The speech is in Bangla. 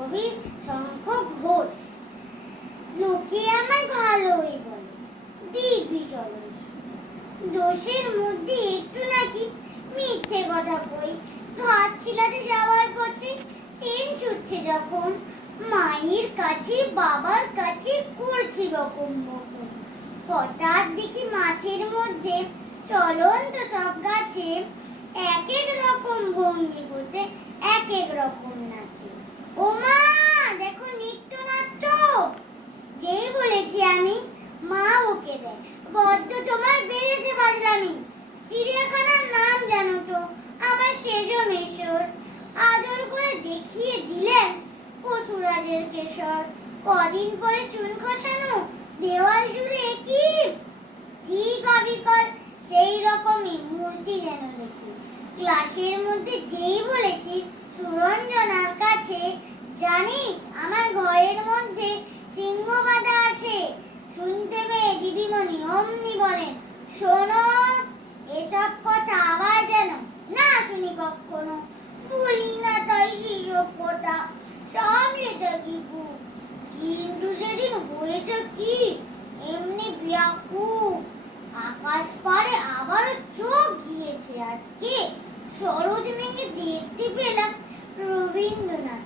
কবি শঙ্খ ঘোষ। লোকে আমায় ভালোই বলে, দিব্যি চলস, দোষের মধ্যে একটু নাকি মিথ্যে কথা কই। ঘাট ছিলাতে যাওয়ার পথে ট্রেন ছুটছে যখন, মায়ের কাছে বাবার কাছে করছি বকম বকম। হঠাৎ দেখি মাঠের মধ্যে চলন্ত সব গাছে এক এক রকম ভঙ্গি করতে এক এক রকম নাচে। ও মা, দেখো নৃত্যনাট্য। যেই বলেছি আমি, মা বকে দেয়, বড্ড তোমার বেড়েছে ফাজলামি। চিড়িয়াখানার নাম জানো তো আমার সেজ মেশর, আদর করে দেখিয়ে দিলেন পশুরাজের কেশর। কদিন পরে চুন খসানো দেওয়াল জুড়ে কি ঠিক অবিকল সেই রকমই মূর্তি যেন দেখি। ক্লাসের মধ্যে যেই বলেছি সুরঞ্জনার কাছে, জানিস আমার ঘরের মধ্যে সিংহ বাঁধা আছে। শুনতে পেয়ে দিদিমণি অমনি বলেন, শোনো, এসব কথা আবার যেন না শুনি কখনো। বলি না তাই সেসব কথা, সামনে থাকি খুব। কিন্তু সেদিন হয়েছে কি, এমনি ব্যাকুল আকাশ পারে আবারও চোখ গিয়েছে আজকে। সরোজ মেঘে দেখতে পেলাম রবীন্দ্রনাথ।